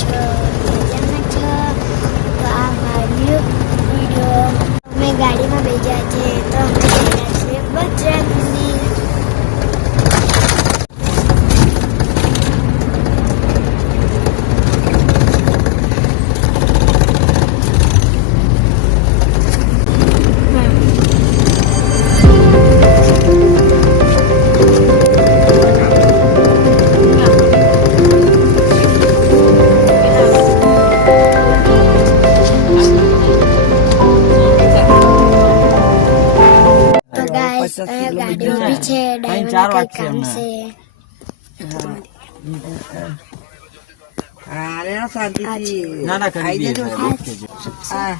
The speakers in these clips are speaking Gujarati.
છો? મજામાં છો? તો આ મારી વિડીયો અમે ગાડીમાં બેઠા છે તો અમે ગયા છીએ બજરંગ મંદિર. ગાડી ઉભી છે, ડ્રાઈવર કઈ કામ છે. અરે શાંતિથી ના કરી દે. હા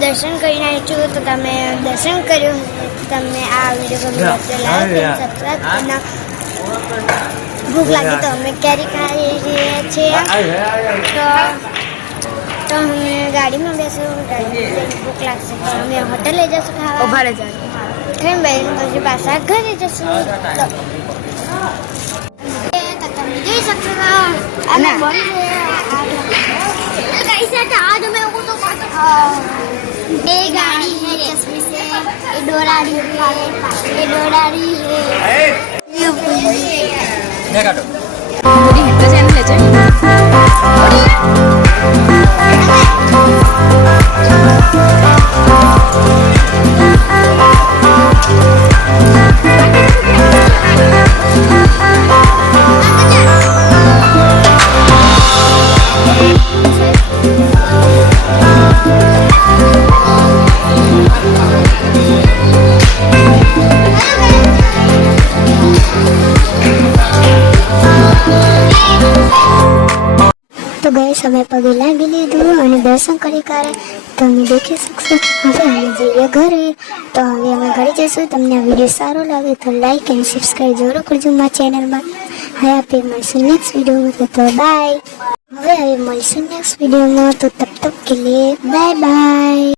દર્શન કરીને આવી છું. તો તમે દર્શન કર્યું, તમને આ વિડીયો ગમ્યો તો લાઈક અને સબસ્ક્રાઈબ કરना. ભૂખ લાગી તો અમે કેરી ખાઈ રહ્યા છીએ. તો અમે ગાડીમાં બેસું, ગાડીમાં ભૂખ લાગશે તો અમે હોટલે જશું ખાવા. ભાડે જાય ખાઈને બેસીને પછી પાછા ઘરે જશું. તો તમે જોઈ શકશો અમે ये गाड़ी है चश्मे से, ये डोराड़ी है, ये डोराड़ी है, ये ને કાઢો. તો ગઈ અમે પગે લાગી લીધું અને દર્શન કરી કરે તમે દેખી શકશો. હવે અમે જઈએ ઘરે. તો હવે અમે ઘરે જઈશું. તમને આ વિડીયો સારો લાગે તો લાઈક અને સબસ્ક્રાઈબ જરૂર કરજો મારા ચેનલમાં. હવે આપણે મળશું નેક્સ્ટ વિડીયોમાં. તો બાય. હવે મળશું નેક્સ્ટ વિડીયોમાં. તો તબ તક કે લીએ બાય બાય.